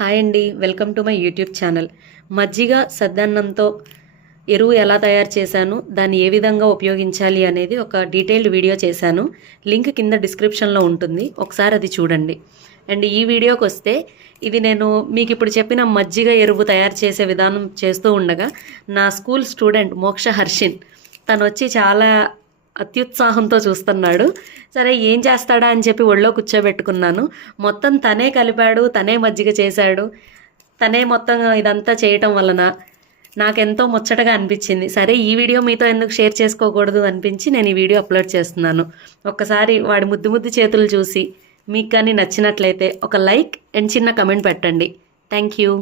Hi అండి, welcome to my YouTube channel. మజ్జిగ సద్దన్నంతో ఎరువు ఎలా తయారు చేశాను, దాన్ని ఏ విధంగా ఉపయోగించాలి అనేది ఒక డీటెయిల్డ్ వీడియో చేశాను. లింక్ కింద డిస్క్రిప్షన్లో ఉంటుంది, ఒకసారి అది చూడండి. అండ్ ఈ వీడియోకి వస్తే, ఇది నేను మీకు ఇప్పుడు చెప్పిన మజ్జిగ ఎరువు తయారు చేసే విధానం చేస్తూ ఉండగా నా స్కూల్ స్టూడెంట్ మోక్ష హర్షిన్ తను వచ్చి చాలా అత్యుత్సాహంతో చూస్తున్నాడు. సరే ఏం చేస్తాడా అని చెప్పి ఒళ్ళో కూర్చోబెట్టుకున్నాను. మొత్తం తనే కలిపాడు, తనే మజ్జిగ చేశాడు, తనే మొత్తం ఇదంతా చేయటం వలన నాకెంతో ముచ్చటగా అనిపించింది. సరే ఈ వీడియో మీతో ఎందుకు షేర్ చేసుకోకూడదు అనిపించి నేను ఈ వీడియో అప్లోడ్ చేస్తున్నాను. ఒక్కసారి వాడి ముద్దు ముద్దు చేతులు చూసి మీకు కానీ నచ్చినట్లయితే ఒక లైక్ అండ్ చిన్న కమెంట్ పెట్టండి. Thank you.